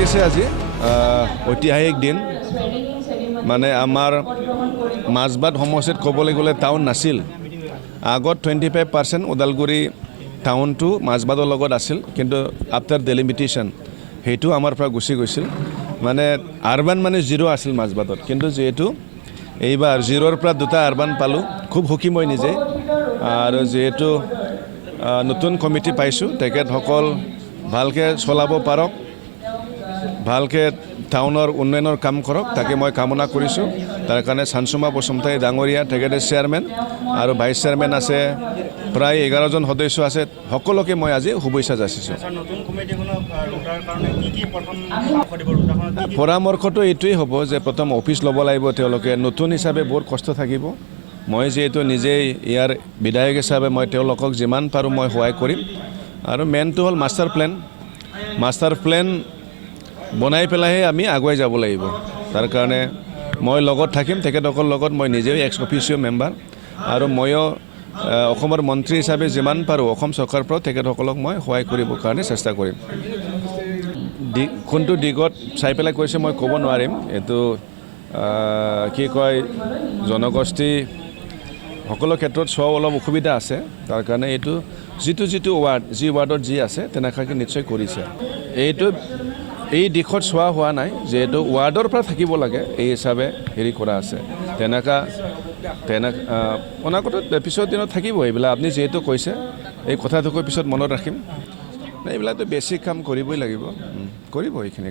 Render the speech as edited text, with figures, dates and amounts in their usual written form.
লাগিছে আজি ঐতিহাসিক দিন মানে আমাৰ মাজবাট সমষ্টিত ক'বলৈ গ'লে টাউন নাছিল আগত 25% ওদালগুৰি টাউনটো মাজবাটৰ লগত আছিল কিন্তু আফটাৰ ডেলিমিটেশ্যন সেইটো আমাৰ পৰা গুচি গৈছিল মানে আৰবান মানে জিৰ' আছিল মাজবাটত কিন্তু যেহেতু এইবাৰ জিৰ'ৰ পৰা দুটা আৰবান পালোঁ খুব সুখী মই নিজে আৰু যেহেতু নতুন কমিটি পাইছোঁ তেখেতসকল ভালকৈ চলাব পাৰক ভালকৈ টাউনৰ উন্নয়নৰ কাম কৰক তাকে মই কামনা কৰিছোঁ তাৰ কাৰণে চানচুমা বসুমতাৰী ডাঙৰীয়া তেখেতে চেয়াৰমেন আৰু ভাইচ চেয়াৰমেন আছে প্ৰায় 11জন সদস্য আছে সকলোকে মই আজি শুভেচ্ছা যাচিছোঁ পৰামৰ্শটো এইটোৱেই হ'ব যে প্ৰথম অফিচ ল'ব লাগিব তেওঁলোকে নতুন হিচাপে বহুত কষ্ট থাকিব মই যেহেতু নিজেই ইয়াৰ বিধায়ক হিচাপে মই তেওঁলোকক যিমান পাৰোঁ মই সহায় কৰিম আৰু মেইনটো হ'ল মাষ্টাৰ প্লেন বনাই পেলাইহে আমি আগুৱাই যাব লাগিব তাৰ কাৰণে মই লগত থাকিম তেখেতসকলৰ লগত মই নিজেও এক্স অফিচিঅ মেম্বাৰ আৰু ময়ো অসমৰ মন্ত্ৰী হিচাপে যিমান পাৰোঁ অসম চৰকাৰৰ পৰা তেখেতসকলক মই সহায় কৰিবৰ কাৰণে চেষ্টা কৰিম কোনটো দিগত চাই পেলাই কৈছে মই ক'ব নোৱাৰিম এইটো কি কয় জনগোষ্ঠী সকলো ক্ষেত্ৰত চোৱা অলপ অসুবিধা আছে তাৰ কাৰণে এইটো যিটো ৱাৰ্ড যি ৱাৰ্ডত যি আছে তেনেকুৱাকৈ নিশ্চয় কৰিছে এইটো এই দিশত চোৱা হোৱা নাই যিহেতু ৱাৰ্ডৰ পৰা থাকিব লাগে এই হিচাপে হেৰি কৰা আছে তেনেকুৱা অনাগত পিছৰ দিনত থাকিব এইবিলাক আপুনি যিহেতু কৈছে এই কথাটোকৈ পিছত মনত ৰাখিম এইবিলাকতো বেছিক কাম কৰিবই লাগিব কৰিব এইখিনি